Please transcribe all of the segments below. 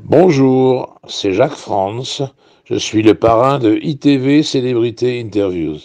Bonjour, c'est Jacques Frantz. Je suis le parrain de ITV Célébrité Interviews.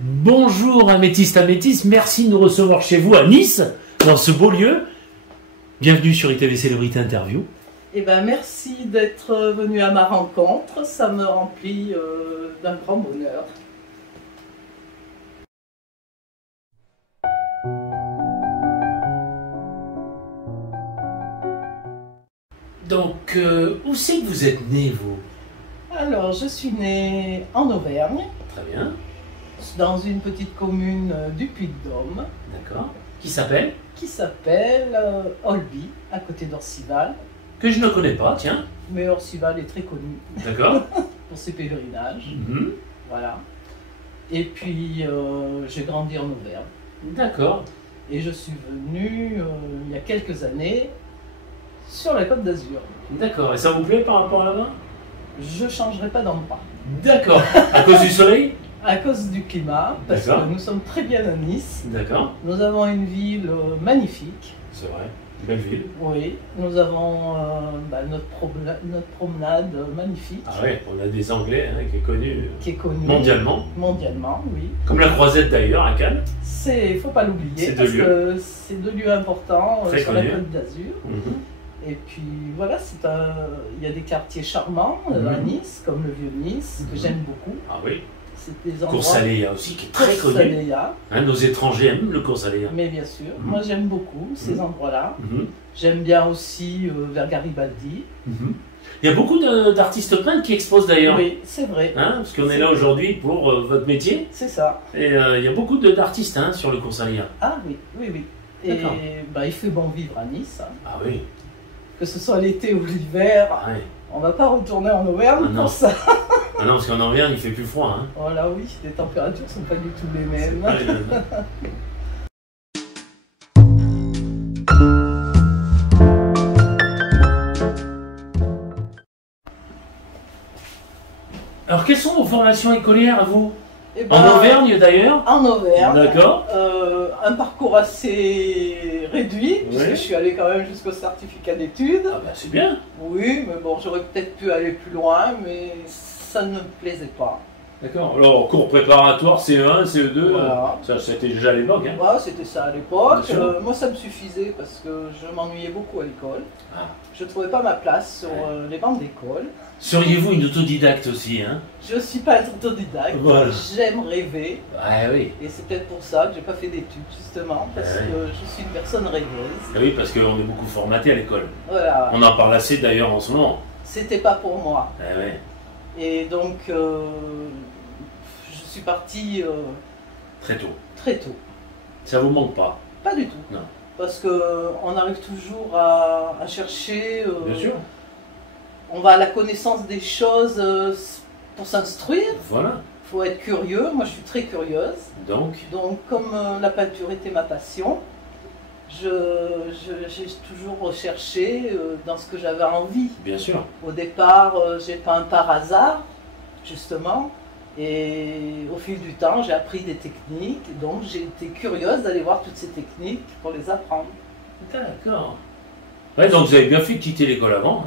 Bonjour améthyste, merci de nous recevoir chez vous à Nice, dans ce beau lieu. Bienvenue sur ITV Célébrité Interview. Eh ben, merci d'être venu à ma rencontre, ça me remplit d'un grand bonheur. Donc, où c'est que vous êtes né, vous? Alors, je suis née en Auvergne, Très bien, dans une petite commune du Puy-de-Dôme, d'accord. Qui s'appelle? qui s'appelle Olby, à côté d'Orcival. Que je ne connais pas, tiens. Mais Orcival est très connu D'accord. pour ses pèlerinages, Mhm. voilà. Et puis, j'ai grandi en Auvergne. D'accord. Et je suis venu, il y a quelques années, sur la Côte d'Azur. D'accord. Et ça vous plaît par rapport à là-bas? Je ne changerai pas d'endroit. D'accord. À cause du soleil? À cause du climat, parce D'accord. que nous sommes très bien à Nice. D'accord. Nous avons une ville magnifique. C'est vrai. Belle ville. Oui, nous avons notre promenade magnifique, Ah ouais, on a des Anglais qui est connu qui est connue mondialement. mondialement, oui. Comme la Croisette d'ailleurs à Cannes. Il ne faut pas l'oublier, C'est parce deux lieux. que c'est deux lieux importants Très sur la connus. Côte d'Azur. Mhm. Et puis voilà, il y a des quartiers charmants à Mhm. Nice, comme le Vieux-Nice, que Mhm. j'aime beaucoup. Ah oui. C'est des endroits... Coursaléa aussi, qui est très connu. Coursaléa, Nos étrangers aiment le Coursaléa. mais bien sûr, Mhm. moi j'aime beaucoup ces Mhm. endroits-là. Mhm. J'aime bien aussi vers Garibaldi. Mhm. Il y a beaucoup d'artistes peintres qui exposent d'ailleurs. Oui, c'est vrai. Parce qu'on est là aujourd'hui pour votre métier. C'est ça. Et il y a beaucoup d'artistes sur le Coursaléa. Ah oui, oui, oui. Et D'accord. il fait bon vivre à Nice, hein. Ah oui. Que ce soit l'été ou l'hiver. Ah, ouais. On va pas retourner en Auvergne Ah non. pour ça. Ah non, parce qu'en Auvergne, il fait plus froid. Voilà, oui, les températures sont pas du tout les C'est mêmes. pas les mêmes. Alors, quelles sont vos formations écolières à vous? Eh En ben, Auvergne d'ailleurs? En Auvergne. D'accord. Un parcours assez réduit, puisque Ouais. je suis allée quand même jusqu'au certificat d'études. Ah bah c'est bien. Oui, mais bon, j'aurais peut-être pu aller plus loin, mais ça ne me plaisait pas. D'accord. Alors, cours préparatoire, CE1, CE2, Voilà. ça c'était déjà à l'époque. Voilà, c'était ça à l'époque. Bien sûr. Moi, ça me suffisait parce que je m'ennuyais beaucoup à l'école. Ah. Je ne trouvais pas ma place sur Ouais. les bancs d'école. Seriez-vous une autodidacte aussi Je ne suis pas autodidacte, Voilà. j'aime rêver. Ah oui. Et c'est peut-être pour ça que j'ai pas fait d'études, justement, parce Ouais. que je suis une personne rêveuse. Ah oui, parce qu'on est beaucoup formaté à l'école. Voilà, On en parle assez d'ailleurs en ce moment. c'était pas pour moi. Ah ouais. Et donc, je suis partie Très tôt. très tôt. Ça vous manque pas? Pas du tout. Non. Parce qu'on arrive toujours à chercher. Bien sûr. On va à la connaissance des choses pour s'instruire. Voilà. Il faut être curieux. Moi, je suis très curieuse. Donc, Donc, comme la peinture était ma passion, j'ai toujours recherché dans ce que j'avais envie. bien sûr. Au départ, j'ai peint par hasard, justement. Et au fil du temps, j'ai appris des techniques. Donc, j'ai été curieuse d'aller voir toutes ces techniques pour les apprendre. D'accord. Ouais, donc vous avez bien fait de quitter l'école avant,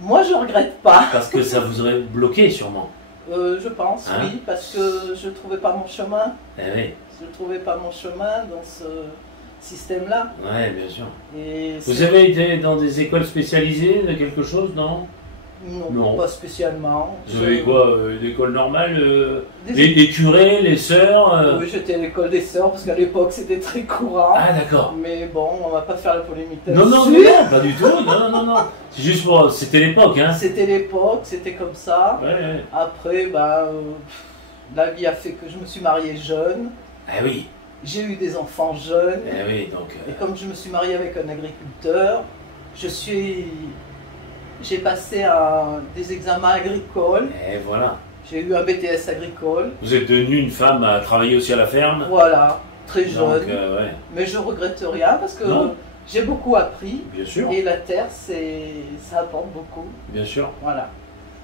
Moi, je regrette pas. parce que ça vous aurait bloqué sûrement. Je pense, Hein? oui, parce que je ne trouvais pas mon chemin. Eh oui. Je ne trouvais pas mon chemin dans ce système-là. Ouais, bien sûr. Et Vous c'est- avez été dans des écoles spécialisées de quelque chose, non? Non, Non. pas spécialement. Vous avez quoi? Une école normale? Des- Les curés, les sœurs? Oui, j'étais à l'école des sœurs parce qu'à l'époque c'était très courant. Ah d'accord. Mais bon, on va pas faire la polémique Non, non, là-dessus. non, pas du tout. Non, non, non. C'est juste pour. C'était l'époque, C'était l'époque, c'était comme ça. Ouais, ouais. Après, La vie a fait que je me suis mariée jeune. Ah oui, J'ai eu des enfants jeunes. eh oui, donc... Et comme je me suis mariée avec un agriculteur, j'ai passé des examens agricoles. Et voilà. J'ai eu un BTS agricole. Vous êtes devenue une femme à travailler aussi à la ferme. Voilà, très jeune. Donc, ouais, Mais je regrette rien parce que Non. j'ai beaucoup appris. bien sûr, Et la terre, ça apporte beaucoup. bien sûr. Voilà.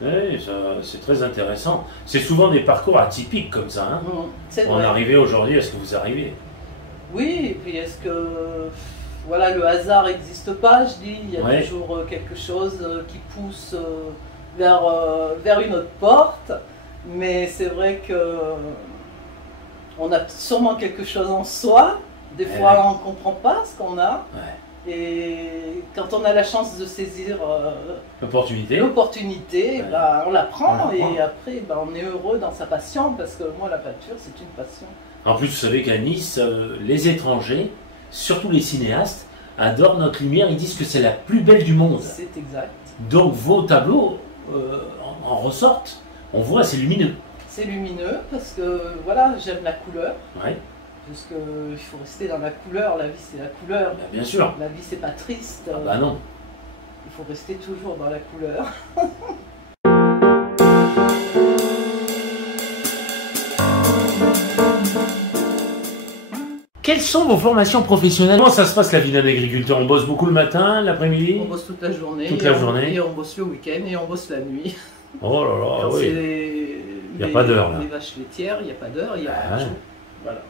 Oui, c'est très intéressant. C'est souvent des parcours atypiques comme ça. Hein. C'est On vrai. est arrivé aujourd'hui à ce que vous arrivez. Oui, et puis est-ce que voilà, le hasard n'existe pas, je dis, il y a Ouais. toujours quelque chose qui pousse vers une autre porte, mais c'est vrai que on a sûrement quelque chose en soi, des fois Ouais. on ne comprend pas ce qu'on a, Ouais. et quand on a la chance de saisir Opportunité. l'opportunité, Ouais. ben, on la prend, On la prend. et après ben, on est heureux dans sa passion, parce que moi la peinture c'est une passion. En plus, vous savez qu'à Nice, les étrangers, surtout les cinéastes, adorent notre lumière. Ils disent que c'est la plus belle du monde. C'est exact. Donc vos tableaux en ressortent. On voit, c'est lumineux. C'est lumineux parce que voilà, j'aime la couleur, Ouais, parce qu'il faut rester dans la couleur, la vie c'est la couleur, bah, bien sûr. la vie c'est pas triste, Ah bah non. il faut rester toujours dans la couleur. Quelles sont vos formations professionnelles? Comment ça se passe la vie d'un agriculteur? On bosse beaucoup le matin, l'après-midi? On bosse toute la journée, Toute la journée. et on bosse le week-end et on bosse la nuit. Oh là là, Quand oui. c'est Y a pas d'heure, là. Les vaches laitières, il n'y a pas d'heure, il y a Ah ouais. jour. Voilà.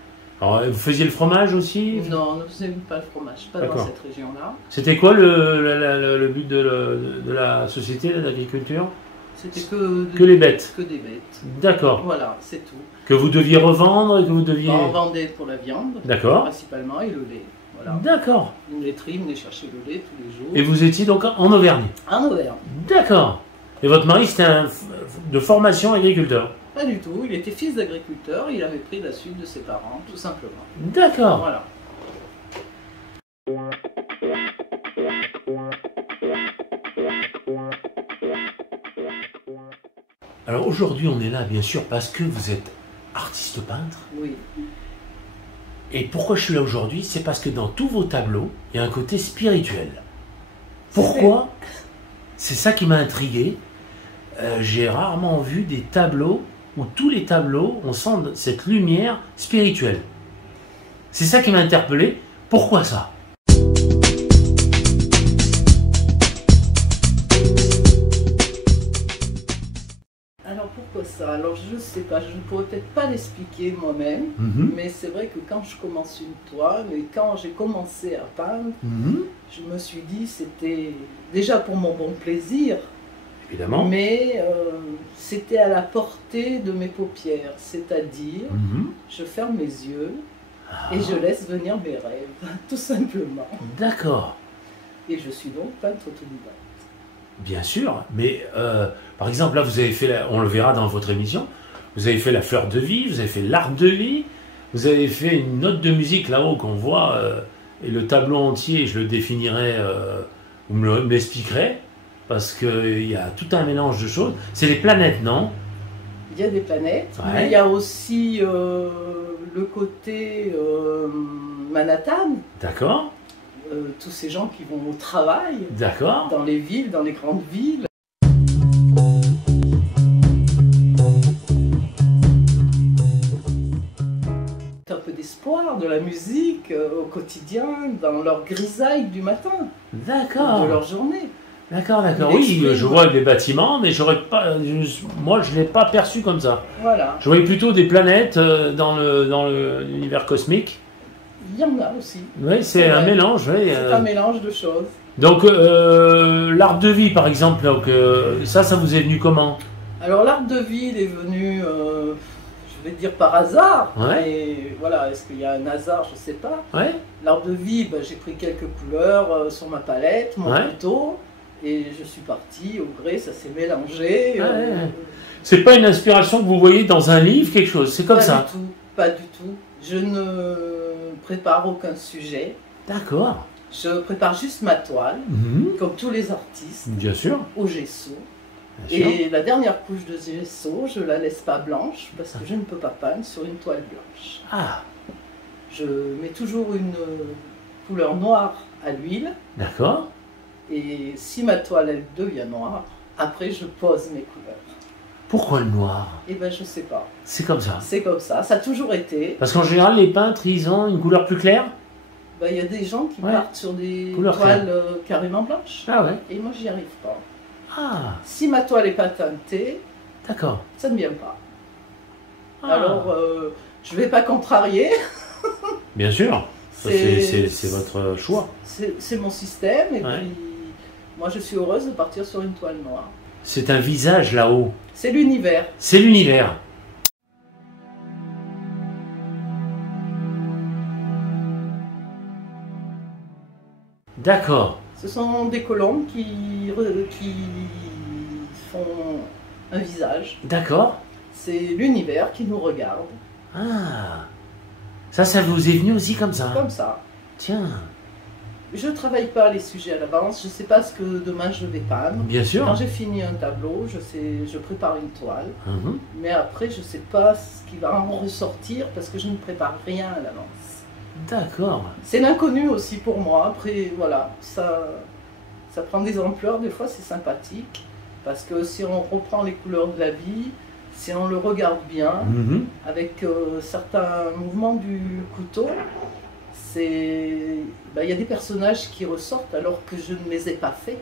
Alors, vous faisiez le fromage aussi? Non, nous ne faisons pas le fromage, pas dans D'accord. cette région-là. C'était quoi le but de la société d'agriculture? C'était Que les bêtes. que des bêtes. D'accord. Voilà, c'est tout. Que vous deviez revendre et que vous deviez... On vendait pour la viande, D'accord. principalement, et le lait. Voilà. D'accord. Une laiterie venait chercher le lait tous les jours. Et vous étiez donc en Auvergne? En Auvergne. D'accord. Et votre mari, c'était de formation agriculteur? Pas du tout, il était fils d'agriculteur, il avait pris la suite de ses parents, tout simplement. D'accord. Voilà. Alors aujourd'hui, on est là, bien sûr, parce que vous êtes artiste peintre. Oui. Et pourquoi je suis là aujourd'hui? C'est parce que dans tous vos tableaux, il y a un côté spirituel. Pourquoi? C'est ça qui m'a intrigué. J'ai rarement vu des tableaux où tous les tableaux, on sent cette lumière spirituelle. C'est ça qui m'a interpellé. Pourquoi ça? Alors pourquoi ça? Alors je ne sais pas, je ne pourrais peut-être pas l'expliquer moi-même, Mhm. mais c'est vrai que quand je commence une toile et quand j'ai commencé à peindre, Mhm. je me suis dit c'était déjà pour mon bon plaisir, Évidemment. mais c'était à la portée de mes paupières, c'est-à-dire Mhm. je ferme mes yeux Ah, et je laisse venir mes rêves, tout simplement. d'accord. Et je suis donc peintre autodidacte. Bien sûr, mais par exemple, là, vous avez fait, on le verra dans votre émission, vous avez fait la fleur de vie, vous avez fait l'arbre de vie, vous avez fait une note de musique là-haut qu'on voit, et le tableau entier, je le définirai, vous me l'expliquerez, parce qu'il y a tout un mélange de choses. C'est les planètes, non? Il y a des planètes, Ouais. mais il y a aussi le côté Manhattan, D'accord, tous ces gens qui vont au travail, d'accord. dans les villes, dans les grandes villes. Un peu d'espoir, de la musique au quotidien, dans leur grisaille du matin, D'accord, de leur journée. d'accord, d'accord. Il Oui, exprime. je vois des bâtiments, mais moi, je ne l'ai pas perçu comme ça. Voilà, Je voyais plutôt des planètes dans l'univers cosmique. il y en a aussi. Oui, c'est C'est un vrai. mélange. Oui, C'est un mélange de choses. Donc, l'arbre de vie, par exemple, donc, ça vous est venu comment? Alors l'arbre de vie, il est venu, je vais dire par hasard. Ouais. Et voilà, est-ce qu'il y a un hasard? Je ne sais pas. Ouais, L'arbre de vie, ben, j'ai pris quelques couleurs sur ma palette, mon Ouais. couteau, et je suis partie au gré, ça s'est mélangé. Ouais. C'est pas une inspiration que vous voyez dans un livre, quelque chose, c'est comme Pas ça. du tout, pas du tout. Je ne prépare aucun sujet. D'accord. Je prépare juste ma toile, Mhm. comme tous les artistes, Bien sûr. au gesso. Bien sûr. Et la dernière couche de gesso, je la laisse pas blanche parce que je ne peux pas peindre sur une toile blanche. Ah, Je mets toujours une couleur noire à l'huile d'accord. et si ma toile elle devient noire, après je pose mes couleurs. Pourquoi le noir? Et ben je sais pas. C'est comme ça. C'est comme ça a toujours été. Parce qu'en général, les peintres, ils ont une couleur plus claire. Ben, il y a des gens qui Ouais. partent sur des Couleur toiles carrément blanches. Ah ouais. Et moi j'y arrive pas. Ah, Si ma toile est pas teintée, d'accord. ça ne vient pas. Ah. Alors je vais pas contrarier. Bien sûr. C'est votre choix. C'est mon système et Ouais. puis moi je suis heureuse de partir sur une toile noire. C'est un visage là-haut. C'est l'univers. C'est l'univers. D'accord. Ce sont des colombes qui font un visage. D'accord. C'est l'univers qui nous regarde, Ah. Ça vous est venu aussi comme ça. comme ça. Tiens. Je ne travaille pas les sujets à l'avance, je ne sais pas ce que demain je vais peindre. Bien sûr. Quand j'ai fini un tableau, je prépare une toile, Mhm. mais après je ne sais pas ce qui va en ressortir parce que je ne prépare rien à l'avance. D'accord. C'est l'inconnu aussi pour moi. Après, voilà, ça prend des ampleurs. Des fois, c'est sympathique. Parce que si on reprend les couleurs de la vie, si on le regarde bien, Mhm. avec certains mouvements du couteau, il y a des personnages qui ressortent alors que je ne les ai pas faits.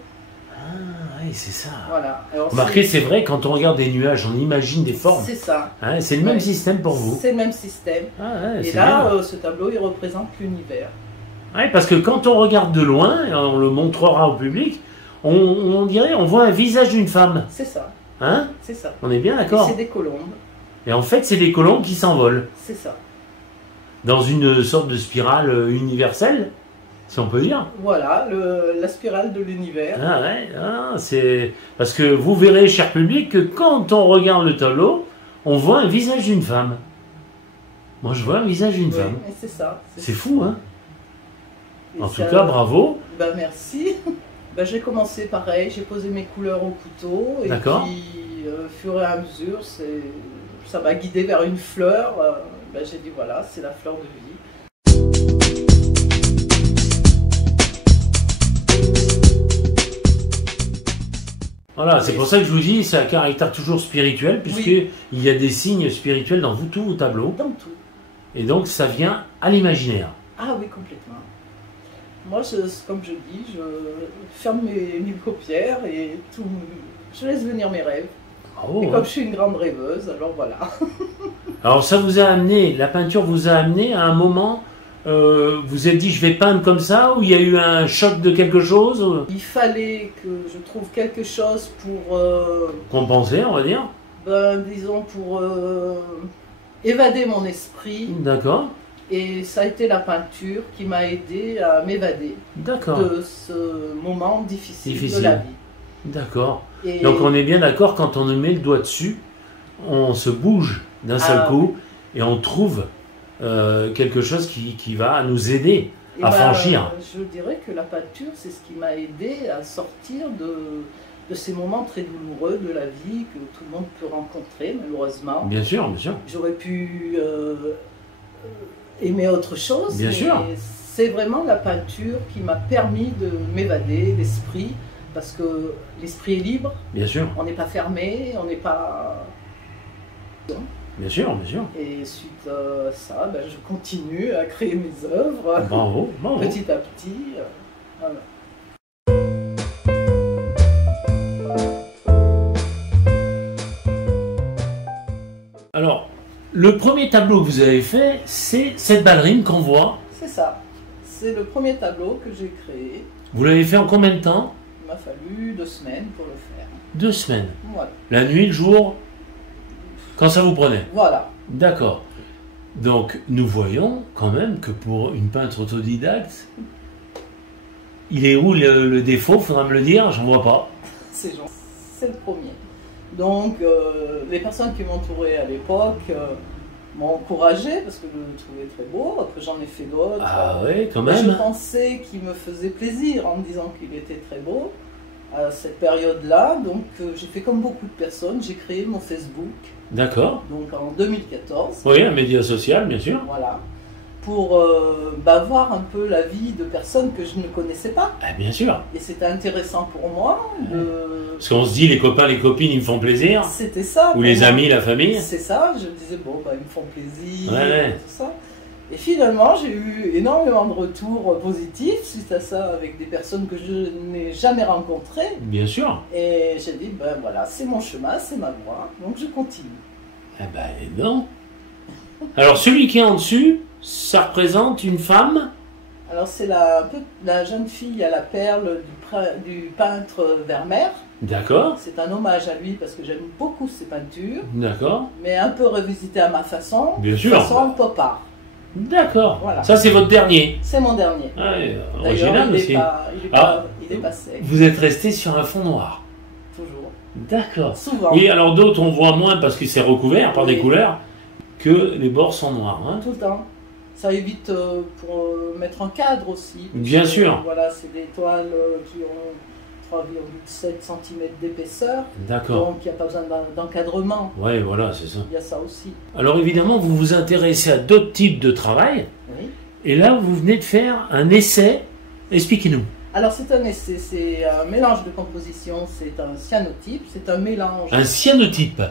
Ah, oui, c'est ça. Voilà. Alors, Remarquez, c'est vrai, quand on regarde des nuages, on imagine des formes. c'est ça. Hein, c'est le même Ouais. système pour vous. C'est le même système. Ah, ouais, Et c'est là, bien. ce tableau, il représente l'univers. Ouais, parce que quand on regarde de loin, et on le montrera au public, on dirait, on voit un visage d'une femme. C'est ça. Hein? C'est ça. On est bien Et d'accord? c'est des colombes. Et en fait, c'est des colombes qui s'envolent C'est ça. dans une sorte de spirale universelle, si on peut dire. Voilà, la spirale de l'univers. Ah ouais, c'est parce que vous verrez, cher public, que quand on regarde le tableau, on voit un visage d'une femme. Moi, je vois un visage d'une Oui, femme. et c'est ça. C'est fou, hein? Et En tout ça- cas, bravo. Ben, merci. Ben, j'ai commencé pareil, j'ai posé mes couleurs au couteau. Et D'accord. puis, au fur et à mesure, ça m'a guidé vers une fleur. Ben, j'ai dit voilà, c'est la fleur de vie. Voilà, c'est pour ça que je vous dis, c'est un caractère toujours spirituel, puisqu'il Oui. y a des signes spirituels dans tous vos tableaux. Dans tout. Et donc, ça vient à l'imaginaire. Ah oui, complètement. Moi, comme je dis, je ferme mes paupières et je laisse venir mes rêves. Bravo, Et hein. comme je suis une grande rêveuse, alors voilà. Alors, ça vous a amené, la peinture vous a amené à un moment, vous êtes dit, je vais peindre comme ça, ou il y a eu un choc de quelque chose, Il fallait que je trouve quelque chose pour, compenser, on va dire. disons, pour évader mon esprit. D'accord, Et ça a été la peinture qui m'a aidé à m'évader d'accord, de ce moment difficile, Difficile. de la vie. d'accord. Et Donc, on est bien d'accord, quand on met le doigt dessus, on se bouge d'un seul Ah, coup, et on trouve quelque chose qui va nous aider et à ben, franchir. je dirais que la peinture, c'est ce qui m'a aidé à sortir de ces moments très douloureux de la vie que tout le monde peut rencontrer, malheureusement. Bien sûr, bien sûr. J'aurais pu aimer autre chose. Bien mais sûr. C'est vraiment la peinture qui m'a permis de m'évader, l'esprit, parce que l'esprit est libre, Bien sûr, on n'est pas fermé, on n'est pas... bien sûr, bien sûr. Et suite à ça, ben, je continue à créer mes œuvres Bravo, bravo. petit à petit. Voilà. Alors, le premier tableau que vous avez fait, c'est cette ballerine qu'on voit. C'est ça. C'est le premier tableau que j'ai créé. Vous l'avez fait en combien de temps? Il m'a fallu 2 semaines pour le faire. 2 semaines. Voilà. La nuit, le jour, quand ça vous prenait. Voilà. D'accord. Donc, nous voyons quand même que pour une peintre autodidacte, il est où le défaut? Faudra me le dire, j'en vois pas. C'est le premier. Donc, les personnes qui m'entouraient à l'époque m'ont encouragé parce que je le trouvais très beau. Après, j'en ai fait d'autres. Ah ouais, quand Mais je même. pensais qu'il me faisait plaisir en me disant qu'il était très beau. à cette période-là. Donc j'ai fait comme beaucoup de personnes, j'ai créé mon Facebook, D'accord. donc en 2014. Oui, un média social, bien sûr. Voilà. Pour voir un peu la vie de personnes que je ne connaissais pas. Ah, bien sûr. Et c'était intéressant pour moi. Parce qu'on se dit, les copains, les copines, ils me font plaisir. C'était ça. Ou les moi. amis, la famille. C'est ça. Je me disais, bon, bah, ils me font plaisir, Ouais. tout ça. Et finalement, j'ai eu énormément de retours positifs suite à ça avec des personnes que je n'ai jamais rencontrées. Bien sûr. Et j'ai dit, ben voilà, c'est mon chemin, c'est ma voie, donc je continue. Eh ben non. Alors celui qui est en dessus, ça représente une femme. Alors c'est la jeune fille à la perle du peintre Vermeer. D'accord. C'est un hommage à lui parce que j'aime beaucoup ses peintures, D'accord. mais un peu revisité à ma façon. Bien sûr. Façon pop art. D'accord. Voilà. Ça c'est votre dernier. C'est mon dernier. Ah, ouais, D'ailleurs, original il aussi. est pas sec, Vous êtes resté sur un fond noir. toujours. D'accord. Souvent. Oui, alors d'autres on voit moins parce que c'est recouvert par des Oui. couleurs que les bords sont noirs. Hein. Tout le temps. Ça évite pour mettre un cadre aussi. Bien sûr. Voilà, c'est des toiles qui ont 3,7 cm d'épaisseur. D'accord. Donc il n'y a pas besoin d'encadrement. Ouais, voilà, c'est ça. Il y a ça aussi. Alors évidemment, vous vous intéressez à d'autres types de travail. Oui. Et là, vous venez de faire un essai. Expliquez-nous. Alors c'est un essai, c'est un mélange de composition, c'est un cyanotype, c'est un mélange. Un cyanotype.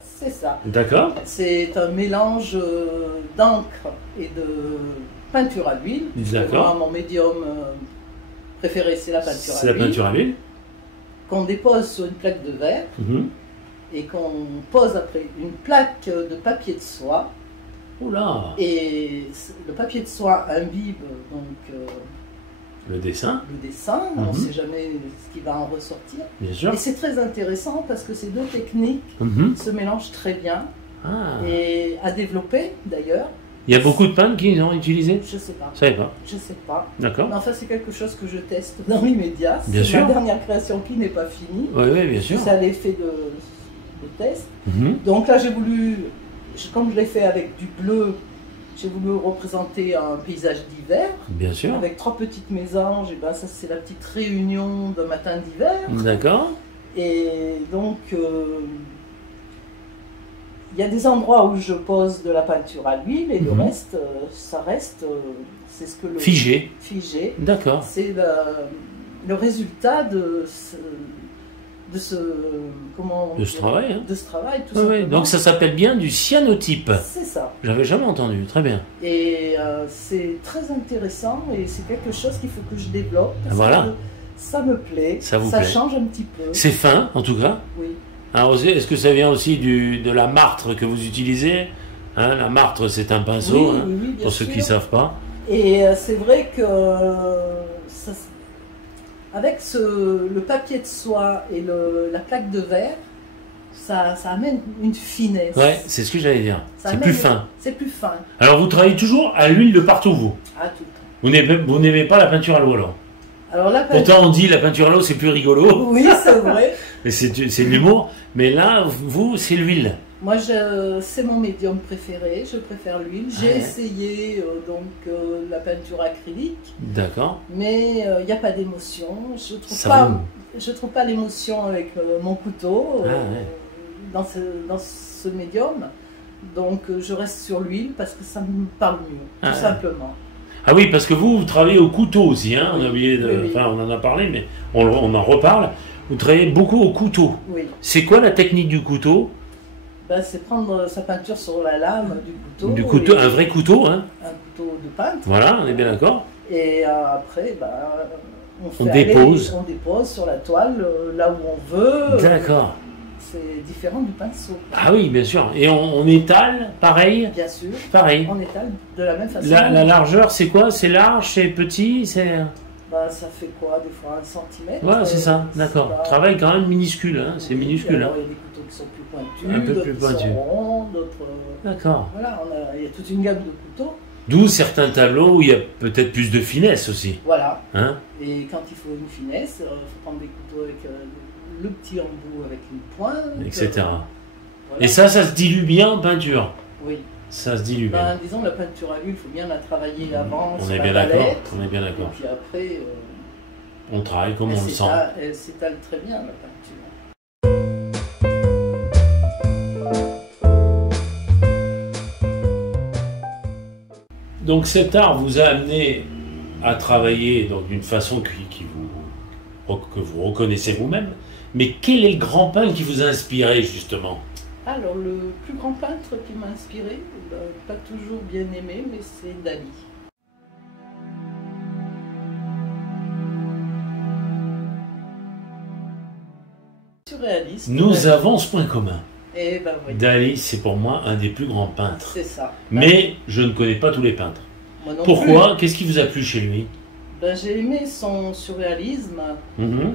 C'est ça. D'accord. C'est un mélange d'encre et de peinture à l'huile. D'accord. Mon médium préféré, c'est la peinture C'est à la l'huile. peinture à l'huile. Qu'on dépose sur une plaque de verre Mhm. et qu'on pose après une plaque de papier de soie. Oula. Et le papier de soie imbibe donc Le dessin, le dessin. On ne Mhm. sait jamais ce qui va en ressortir. bien sûr. Et c'est très intéressant parce que ces deux techniques Mhm. se mélangent très bien Ah. et à développer d'ailleurs. Il y a beaucoup de peintres qui ont utilisé. Je sais pas. Je savais pas. Je sais pas. D'accord. Mais enfin, c'est quelque chose que je teste dans l'immédiat. Bien C'est sûr. ma dernière création qui n'est pas finie. Oui, oui, bien sûr. C'est à l'effet de test. Mhm. Donc là, j'ai voulu, comme je l'ai fait avec du bleu, j'ai voulu représenter un paysage d'hiver Bien sûr. avec 3 petites mésanges. Et ben ça, c'est la petite réunion d'un matin d'hiver. D'accord. Et donc, il y a des endroits où je pose de la peinture à l'huile et le Mhm. reste, ça reste, c'est ce que le Figé. figé. D'accord. C'est le résultat de ce comment De ce travail, hein. de ce travail, tout Oui, oui. simplement. Donc ça s'appelle bien du cyanotype. C'est ça. J'avais jamais entendu. Très bien. Et c'est très intéressant et c'est quelque chose qu'il faut que je développe. Parce Voilà. que ça me plaît. Ça vous plaît. change un petit peu. C'est fin, en tout cas. Oui. Alors, est-ce que ça vient aussi de la martre que vous utilisez? Hein, la martre, c'est un pinceau, Oui, hein, oui, oui, bien pour ceux qui ne sûr. savent pas. Et c'est vrai que avec le papier de soie et la plaque de verre, ça amène une finesse. Ouais, c'est ce que j'allais dire. Ça C'est amène- plus fin. C'est plus fin. Alors, vous travaillez toujours à l'huile de partout, vous. À tout le temps. Vous n'aimez pas la peinture à l'eau, alors. Alors la peinture. Pourtant, on dit la peinture à l'eau, c'est plus rigolo. Oui, c'est vrai. Et c'est de l'humour. Mais là, vous, c'est l'huile. Moi, c'est mon médium préféré. Je préfère l'huile. J'ai Ouais. essayé la peinture acrylique, D'accord. mais il n'y a pas d'émotion. Ça Je trouve pas l'émotion avec mon couteau Ah, ouais. dans ce médium. Donc je reste sur l'huile parce que ça me parle mieux, Ah, tout ouais. simplement. Ah oui, parce que vous travaillez au couteau aussi, hein. On a Oui. oublié de... Oui, oui. Enfin, on en a parlé, mais on en reparle. Vous travaillez beaucoup au couteau. Oui. C'est quoi la technique du couteau? Ben, c'est prendre sa peinture sur la lame Du couteau, et un vrai couteau, hein. un couteau de peintre. Voilà, on est bien d'accord. Et après, On dépose. on dépose sur la toile là où on veut. D'accord. C'est différent du pinceau. Ah oui, bien sûr. Et on étale, pareil. Bien sûr, Pareil. on étale de la même façon. La largeur, c'est quoi? C'est large, c'est petit, c'est... Ben, ça fait quoi, des fois 1 centimètre? Ouais, c'est ça, d'accord. Pas... Travail quand même minuscule, hein, c'est minuscule. Alors, Hein. il y a des couteaux qui sont plus pointus, Un peu d'autres plus qui pointus. sont ronds, d'autres... D'accord. Voilà, il y a toute une gamme de couteaux. D'où certains tableaux où il y a peut-être plus de finesse aussi. Voilà. Hein? Et quand il faut une finesse, il faut prendre des couteaux avec le petit embout avec une pointe. Etc. Voilà. Et ça se dilue bien en peinture. Oui. Ça se dilue bien. Ben, disons, la peinture à l'huile, il faut bien la travailler avant. On sur est la bien d'accord. palette. On est bien Et d'accord. puis après, On travaille comme on le sent. elle s'étale très bien, la peinture. Donc cet art vous a amené à travailler d'une façon que vous reconnaissez vous-même. Mais quel est le grand peintre qui vous a inspiré justement? Alors, le plus grand peintre qui m'a inspiré, pas toujours bien aimé, mais c'est Dali. Surréaliste. Nous avons ce point commun. Eh ben oui, Dali, c'est pour moi un des plus grands peintres. c'est ça. Mais je ne connais pas tous les peintres. Moi non Pourquoi? Qu'est-ce qui vous a plu chez lui? plus. J'ai aimé son surréalisme, Mhm.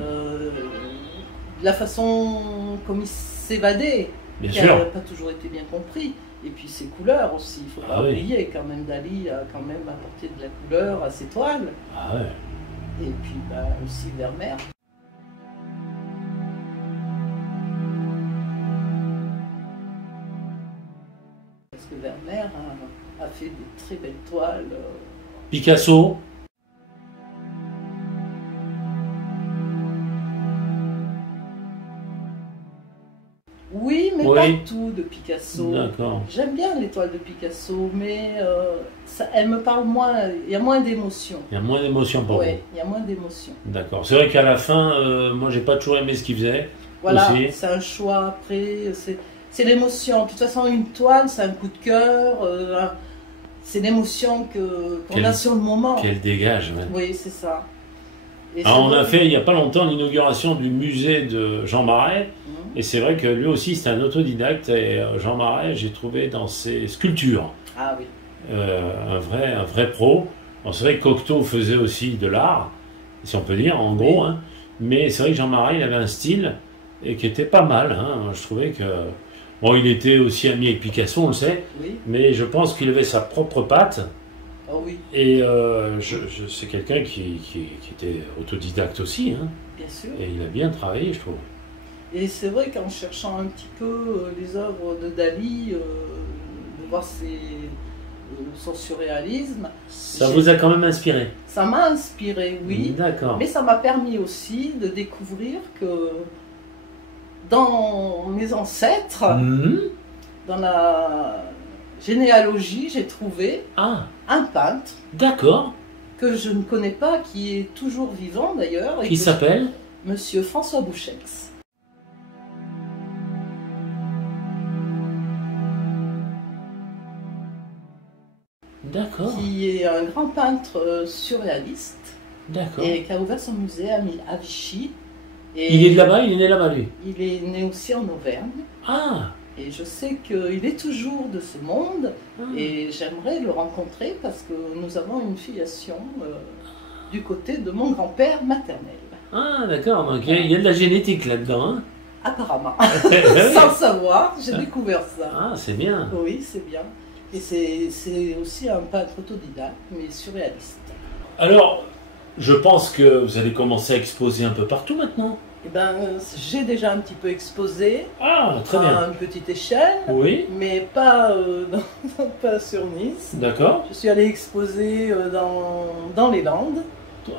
la façon comme il s'évadait, Bien qui n'a sûr. pas toujours été bien compris. Et puis ses couleurs aussi, il ne faut pas Ah oui. oublier quand même, Dali a quand même apporté de la couleur à ses toiles. Ah ouais. Et puis aussi Vermeer. Parce que Vermeer a fait des très belles toiles. Picasso? Oui, mais Oui. pas tout de Picasso. D'accord. J'aime bien les toiles de Picasso, mais elles me parlent moins, il y a moins d'émotion. Il y a moins d'émotion pour Oui, il y a moins d'émotion. vous. D'accord. C'est vrai qu'à la fin, moi j'ai pas toujours aimé ce qu'il faisait. Voilà, Aussi. c'est un choix après, c'est l'émotion. De toute façon, une toile, c'est un coup de cœur, c'est l'émotion qu'on a sur le moment. Qu'elle dégage. Ouais. Oui, c'est ça. Et Alors, on c'est a vrai. fait il n'y a pas longtemps l'inauguration du musée de Jean Marais. Mhm. Et c'est vrai que lui aussi c'est un autodidacte. Et Jean Marais, j'ai trouvé dans ses sculptures Ah oui. un vrai pro. Alors, c'est vrai que Cocteau faisait aussi de l'art, si on peut dire, en gros. Hein. Mais c'est vrai que Jean Marais, il avait un style et qui était pas mal. Hein. Je trouvais que... Bon, il était aussi ami avec Picasso, on le sait. Oui. Mais je pense qu'il avait sa propre patte. Oh oui, Et c'est quelqu'un qui était autodidacte aussi. Hein. bien sûr. Et il a bien travaillé, je trouve. Et c'est vrai qu'en cherchant un petit peu les œuvres de Dali, de voir son surréalisme, Ça vous a quand même inspiré? ça m'a inspiré, oui. D'accord. Mais ça m'a permis aussi de découvrir que dans mes ancêtres, Mhm. dans la généalogie, j'ai trouvé Ah, un peintre d'accord. que je ne connais pas, qui est toujours vivant d'ailleurs, et Qui que- s'appelle? Monsieur François Bouchex. D'accord. Qui est un grand peintre surréaliste D'accord. et qui a ouvert son musée à Vichy. Et Il est de là-bas, il est né là-bas, lui. il est né aussi en Auvergne. Ah, Et je sais qu'il est toujours de ce monde ah. et j'aimerais le rencontrer parce que nous avons une filiation du côté de mon grand-père maternel. Ah, d'accord. Donc il y a de la génétique là-dedans. Hein. Apparemment. Oui. Sans savoir, j'ai découvert ça. Ah, c'est bien. Oui, c'est bien. Et c'est aussi un peintre autodidacte, mais surréaliste. Alors, je pense que vous allez commencer à exposer un peu partout maintenant. Eh ben, j'ai déjà un petit peu exposé Ah, très à bien. une petite échelle, Oui, mais pas, pas sur Nice. d'accord. Je suis allée exposer dans les Landes,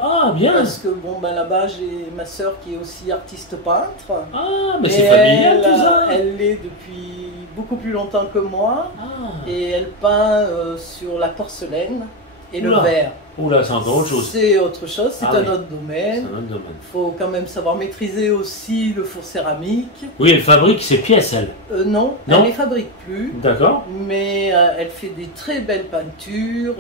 Ah, bien. parce que bon, ben, là-bas j'ai ma sœur qui est aussi artiste peintre. Ah, mais Et c'est familial tout ça. Elle l'est depuis beaucoup plus longtemps que moi, Ah. et elle peint sur la porcelaine et le Oula. verre. Oula, c'est encore autre chose. C'est autre chose, c'est Ah un oui. autre C'est domaine. un autre domaine. Il faut quand même savoir maîtriser aussi le four céramique. Oui, elle fabrique ses pièces, elle. Non, Non. elle ne les fabrique plus, D'accord. mais elle fait des très belles peintures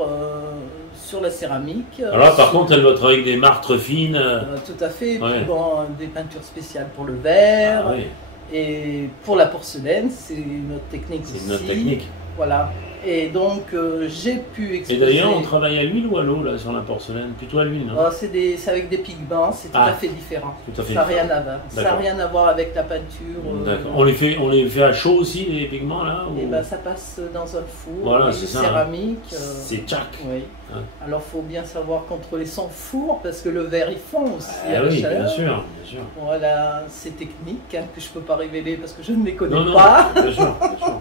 sur la céramique. Alors, par contre, elle va travailler avec des martres fines. Tout à fait. Puis Ouais. bon, des peintures spéciales pour le verre Ah, oui, et pour la porcelaine, c'est une autre technique c'est aussi. une autre technique. Voilà. Et donc, j'ai pu Et exposer. d'ailleurs, on travaille à l'huile ou à l'eau là sur la porcelaine? Plutôt à l'huile, non? Oh, c'est avec des pigments, c'est tout à fait différent. Tout à fait Ça n'a différent. rien à voir. Ça n'a D'accord. rien à voir avec la peinture. D'accord. On les fait à chaud aussi, les pigments là Et ou... ben, ça passe dans un four, Voilà, une c'est ça, hein. céramique. C'est tchac. Oui. Hein. Alors, il faut bien savoir contrôler son four parce que le verre il fond aussi Ah à la oui, chaleur. bien sûr, bien sûr. Voilà, c'est technique hein, que je ne peux pas révéler parce que je ne les connais Non, non, pas. bien sûr, bien sûr.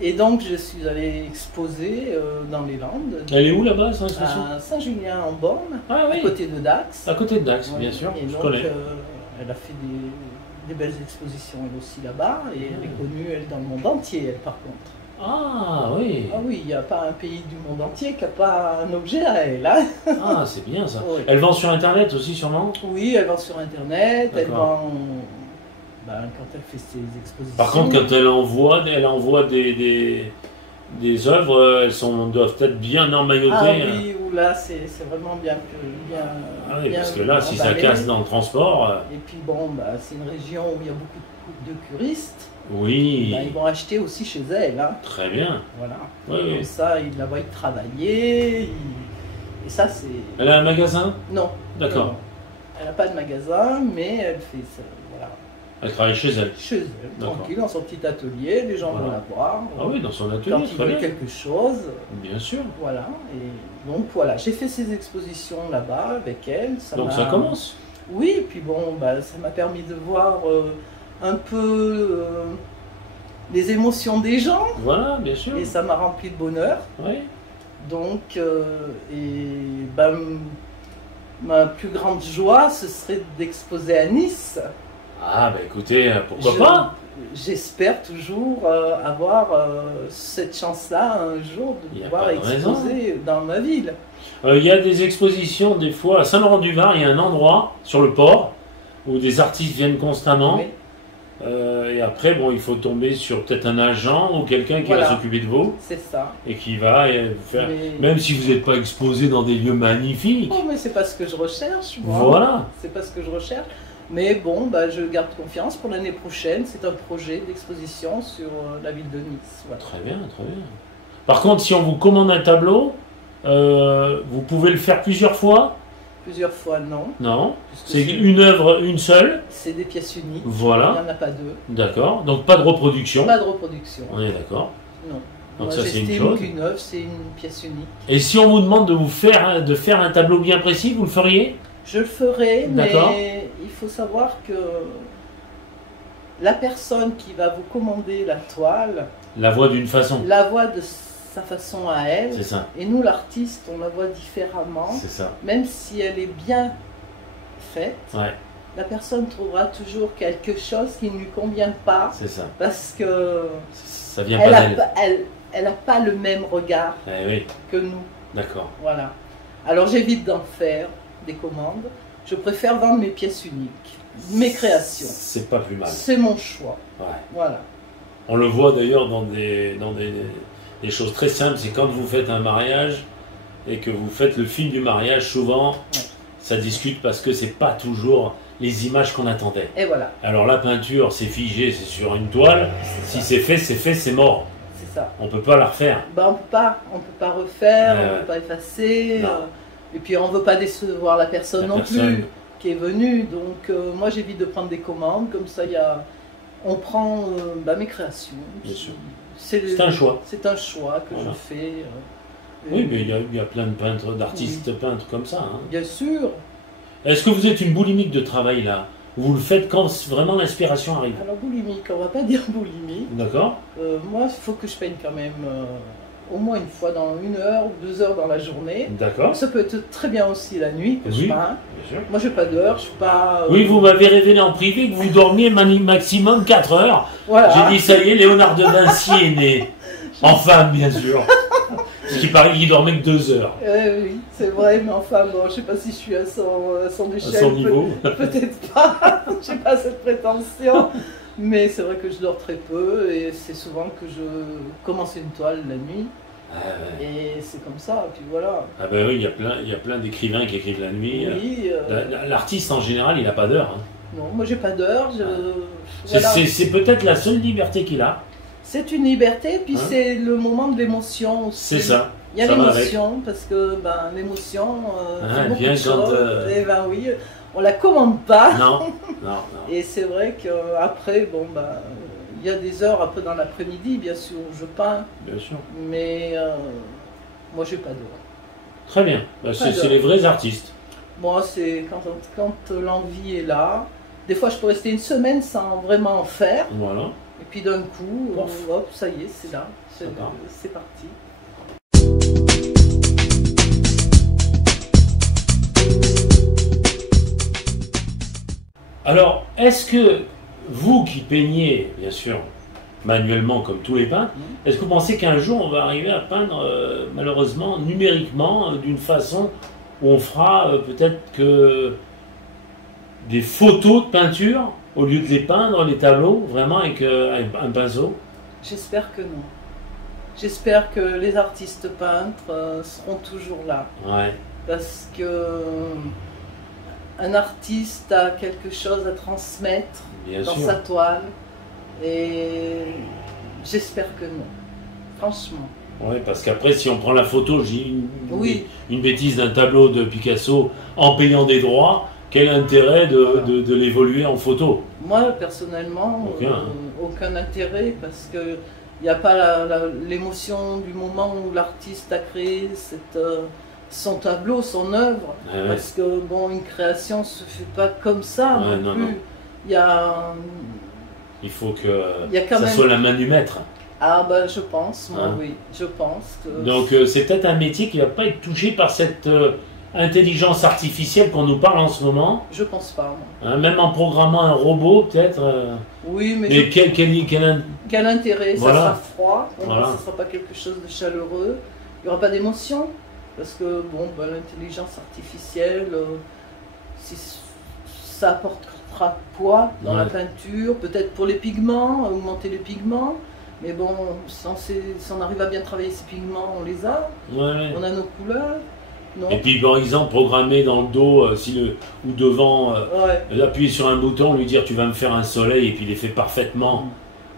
Et donc, je suis allée exposer dans les Landes, Elle est où là-bas, cette exposition? à Saint-Julien-en-Borne, Ah oui, à côté de Dax. à côté de Dax, Ouais. bien sûr, Et je donc, connais. elle a fait des belles expositions elle aussi là-bas, et elle est connue elle dans le monde entier, elle par contre. Ah oui, Ah oui, il n'y a pas un pays du monde entier qui n'a pas un objet à elle. Hein. ah c'est bien ça. Oui. Elle vend sur internet aussi sûrement? Oui, elle vend sur internet, elle D'accord. vend quand elle fait ses expositions. Par contre, quand elle envoie des œuvres, doivent être bien emmaillottées. Ah hein. oui, ou là c'est vraiment bien. Ah oui, bien parce que là, si ça emballé. casse dans le transport, Et puis bon, c'est une région où il y a beaucoup de curistes. oui, Ils vont acheter aussi chez elle. Hein. très bien. Voilà. Oui, oui. Comme ça, ils la voient travailler. Et ça, c'est. Elle a un magasin? Non. D'accord. non. Elle n'a pas de magasin, mais elle fait ça. Voilà. Elle travaille chez elle. Chez elle, D'accord. tranquille, dans son petit atelier. Les gens Voilà. vont la voir. Ah oui, dans son Quand atelier, ils très veulent bien. quelque chose. Bien sûr. Voilà. Et donc voilà, j'ai fait ces expositions là-bas avec elle. Donc m'a- ça commence. Oui, et puis bon, ça m'a permis de voir un peu les émotions des gens. Voilà, bien sûr. Et ça m'a rempli de bonheur. Oui. Donc, ma plus grande joie, ce serait d'exposer à Nice. Ah bah écoutez, pourquoi Je- pas? J'espère toujours avoir cette chance-là un jour de Il y a pouvoir pas de raison. exposer dans ma ville. Il y a des expositions des fois à Saint-Laurent-du-Var, il y a un endroit sur le port où des artistes viennent constamment. Oui, Et après, bon, il faut tomber sur peut-être un agent ou quelqu'un qui Voilà. va s'occuper de vous c'est ça. et qui va vous faire. Mais... Même si vous n'êtes pas exposé dans des lieux magnifiques. Oh, mais c'est pas ce que je recherche, moi. Voilà. C'est pas ce que je recherche. Mais bon, je garde confiance pour l'année prochaine. C'est un projet d'exposition sur la ville de Nice. Voilà. Très bien, très bien. Par contre, si on vous commande un tableau, vous pouvez le faire plusieurs fois? Plusieurs fois, non. Non. puisque C'est une œuvre, une seule. c'est des pièces uniques. Il Voilà. n'y en a pas deux. D'accord. Donc pas de reproduction. Pas de reproduction. On est d'accord. Non. Donc Moi, ça, c'est une j'estime chose. qu'une œuvre, c'est une pièce unique. Et si on vous demande de faire un tableau bien précis, vous le feriez? Je le ferai, D'accord. mais il faut savoir que la personne qui va vous commander la toile La voix d'une façon. la voit de sa façon à elle. C'est ça. Et nous, l'artiste, on la voit différemment. C'est ça. Même si elle est bien faite, Ouais, la personne trouvera toujours quelque chose qui ne lui convient pas c'est ça. parce que Ça vient elle pas n'a d'elle. pas, elle a pas le même regard Eh oui, que nous. d'accord. Voilà. Alors j'évite d'en faire des commandes. Je préfère vendre mes pièces uniques, mes créations. C'est pas plus mal. C'est mon choix. Ouais. Voilà. On le voit d'ailleurs dans des choses très simples. C'est quand vous faites un mariage et que vous faites le film du mariage, souvent, ça discute parce que c'est pas toujours les images qu'on attendait. Et voilà. Alors la peinture, c'est figé, c'est sur une toile. Si c'est fait, c'est mort. C'est ça. On peut pas la refaire. On peut pas refaire, Ouais, on ouais. peut pas effacer. Non. Et puis on veut pas décevoir la personne La non personne. plus qui est venue. Donc moi j'évite de prendre des commandes. Comme ça on prend mes créations. Bien sûr. C'est un choix. C'est un choix que Voilà. je fais. Oui, mais il y a plein de peintres, d'artistes peintres comme ça. Hein. Bien sûr. Est-ce que vous êtes une boulimique de travail là? Vous le faites quand vraiment l'inspiration arrive? Alors boulimique, on va pas dire boulimique. D'accord? Moi, il faut que je peigne quand même au moins une fois dans 1 heure ou 2 heures dans la journée. D'accord. Ça peut être très bien aussi la nuit que je Oui. peins. Bien sûr. Moi, j'ai pas d'heure, je suis pas. Oui, vous m'avez révélé en privé que vous dormiez maximum 4 heures. Voilà. J'ai dit, ça y est, Léonard de Vinci est né. Enfin, bien sûr. Ce qui paraît qu'il dormait que 2 heures. Oui, c'est vrai, mais enfin, bon, je sais pas si je suis à son À échelle. son niveau. Peut-être pas. J'ai pas cette prétention. Mais c'est vrai que je dors très peu et c'est souvent que je commence une toile la nuit. Ah, ouais. Et c'est comme ça, puis voilà. Ah ben oui, il y a plein d'écrivains qui écrivent la nuit. Oui, L'artiste en général, il n'a pas d'heure. Hein. non, moi j'ai pas d'heure. C'est Voilà. c'est peut-être la seule liberté qu'il a. C'est une liberté, puis Hein? c'est le moment de l'émotion aussi. C'est ça. Il y a Ça va avec. l'émotion, parce que ben, l'émotion, Ah, fait beaucoup bien de quand, choses. Et ben oui, on la commande pas. Non, non. Et c'est vrai qu'après, bon, ben, il y a des heures un peu dans l'après-midi, bien sûr, où je peins, Bien sûr. mais moi, j'ai pas d'heure. Très bien. Bah, c'est les vrais artistes. Moi, c'est quand l'envie est là. Des fois, je peux rester une semaine sans vraiment en faire. Voilà. Et puis d'un coup, Pouf. hop, ça y est, c'est là. Ça part. C'est parti. Alors, est-ce que vous qui peignez, bien sûr, manuellement comme tous les peintres, est-ce que vous pensez qu'un jour on va arriver à peindre malheureusement numériquement d'une façon où on fera peut-être que des photos de peinture au lieu de les peindre, les tableaux, vraiment avec un pinceau? J'espère que non. J'espère que les artistes peintres seront toujours là. Ouais, Parce que un artiste a quelque chose à transmettre bien dans sûr. sa toile. Et j'espère que non. Franchement. Ouais, parce qu'après, si on prend la photo, j'ai Oui. une bêtise d'un tableau de Picasso en payant des droits, quel intérêt de l'évoluer en photo? Moi, personnellement, aucun intérêt parce que il n'y a pas l'émotion du moment où l'artiste a créé son tableau, son œuvre. Ah ouais. Parce que bon, une création ne se fait pas comme ça Ouais, non non, plus. non. Il y a, Il faut que il y a quand ça même. soit la main du maître. Ah ben je pense, moi Hein. oui, je pense que. Donc c'est peut-être un métier qui ne va pas être touché par cette intelligence artificielle qu'on nous parle en ce moment. Je pense pas. Moi. Hein, même en programmant un robot, peut-être. Oui, mais Mais quel intérêt? Voilà. Ça sera froid, donc Voilà. ça ne sera pas quelque chose de chaleureux. Il n'y aura pas d'émotion. Parce que bon, ben, l'intelligence artificielle, si ça apportera poids dans la Ouais. peinture, peut-être pour les pigments, augmenter les pigments. Mais bon, si on arrive à bien travailler ces pigments, on les a. Ouais. On a nos couleurs. Non. Et puis par exemple, programmer dans le dos ou devant, Ouais. appuyer sur un bouton, lui dire tu vas me faire un soleil et puis il est fait parfaitement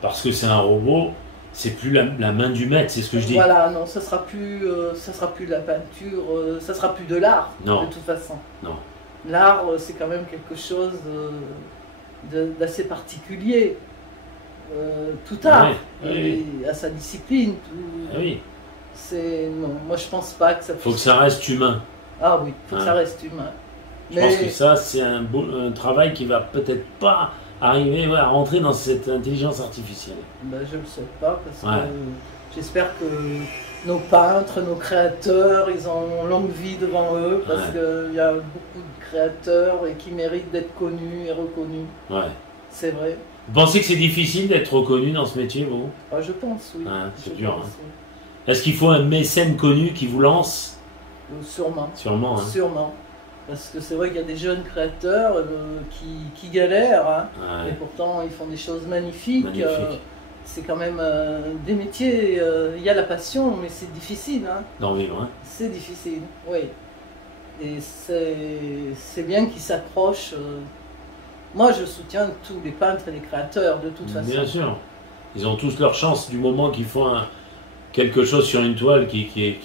parce que c'est un robot, c'est plus la main du maître, c'est ce que je dis. Voilà, non, ça sera plus de la peinture, ça sera plus de l'art, Non. de toute façon. Non. L'art, c'est quand même quelque chose d'assez particulier. Tout art, Ouais, oui, et à sa discipline. Tout, Ah oui, non, moi je pense pas que ça faut que puisse. ça reste humain. Ah oui, faut que Ouais. ça reste humain. Je pense que ça, c'est un travail qui va peut-être pas arriver à rentrer dans cette intelligence artificielle. Ben, je le souhaite pas parce Ouais. que j'espère que nos peintres, nos créateurs, ils ont longue vie devant eux parce Ouais. qu'il y a beaucoup de créateurs et qui méritent d'être connus et reconnus. Ouais. C'est vrai. Vous pensez que c'est difficile d'être reconnu dans ce métier, vous? Ah, je pense, oui. Ouais, c'est Je dur, pense, Est-ce qu'il faut un mécène connu qui vous lance? oui. Sûrement. Sûrement, hein. Sûrement. Parce que c'est vrai qu'il y a des jeunes créateurs qui galèrent, hein, Ouais. et pourtant ils font des choses magnifiques. Magnifique. C'est quand même des métiers, il y a la passion, mais c'est difficile. Hein. D'en vivre, hein. C'est difficile, oui. Et c'est bien qu'ils s'accrochent. Moi, je soutiens tous les peintres et les créateurs, de toute façon. Bien sûr. Ils ont tous leur chance du moment qu'ils font quelque chose sur une toile qui est...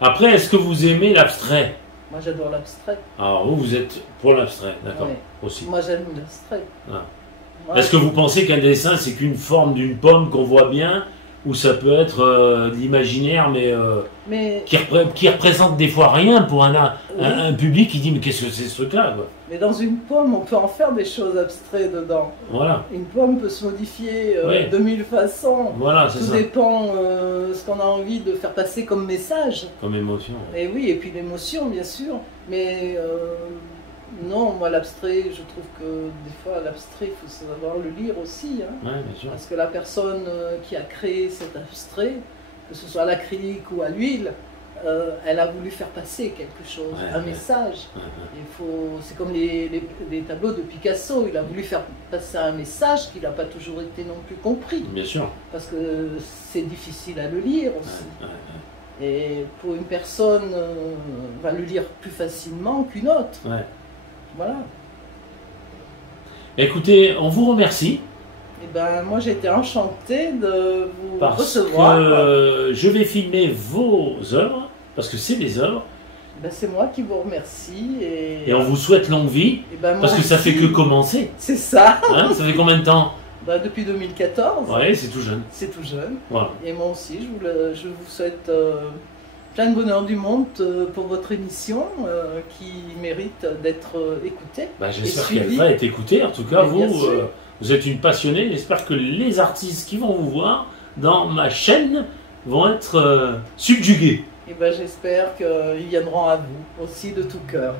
Après, est-ce que vous aimez l'abstrait? Moi, j'adore l'abstrait. Alors vous êtes pour l'abstrait, d'accord, Ouais. aussi. Moi, j'aime l'abstrait. Ah. Moi, Est-ce que vous pensez qu'un dessin, c'est qu'une forme d'une pomme qu'on voit bien, ou ça peut être de l'imaginaire, mais qui représente des fois rien pour un public qui dit mais qu'est-ce que c'est ce truc-là, quoi. Mais dans une pomme, on peut en faire des choses abstraites dedans. Voilà, Une pomme peut se modifier Oui. de mille façons. voilà, c'est Tout ça, dépend ce qu'on a envie de faire passer comme message. comme émotion. Et oui, et puis l'émotion, bien sûr. Mais non, moi, l'abstrait, je trouve que des fois, l'abstrait, il faut savoir le lire aussi. Hein. Ouais, bien sûr. Parce que la personne qui a créé cet abstrait, que ce soit à l'acrylique ou à l'huile, elle a voulu faire passer quelque chose, Ouais, un ouais. message. Ouais, C'est comme les tableaux de Picasso, il a voulu faire passer un message qui n'a pas toujours été non plus compris, bien sûr. parce que c'est difficile à le lire Ouais, aussi. ouais, ouais. Et pour une personne, va le lire plus facilement qu'une autre. Ouais. Voilà. Écoutez, on vous remercie. Eh ben, moi j'ai été enchantée de vous Parce recevoir. que je vais filmer vos œuvres, parce que c'est des œuvres, Eh ben, c'est moi qui vous remercie. et on vous souhaite longue vie, Eh ben, moi parce que ça aussi. fait que commencer. C'est ça. Hein, ça fait combien de temps? Ben, depuis 2014. Ouais, c'est tout jeune. C'est tout jeune. Voilà. Et moi aussi, je vous souhaite plein de bonheur du monde pour votre émission qui mérite d'être écoutée. Bah, j'espère Et qu'elle suivi. va être écoutée. En tout cas, Mais bien vous, sûr. vous êtes une passionnée. J'espère que les artistes qui vont vous voir dans ma chaîne vont être subjugués. Et ben, j'espère qu'ils viendront à vous aussi de tout cœur.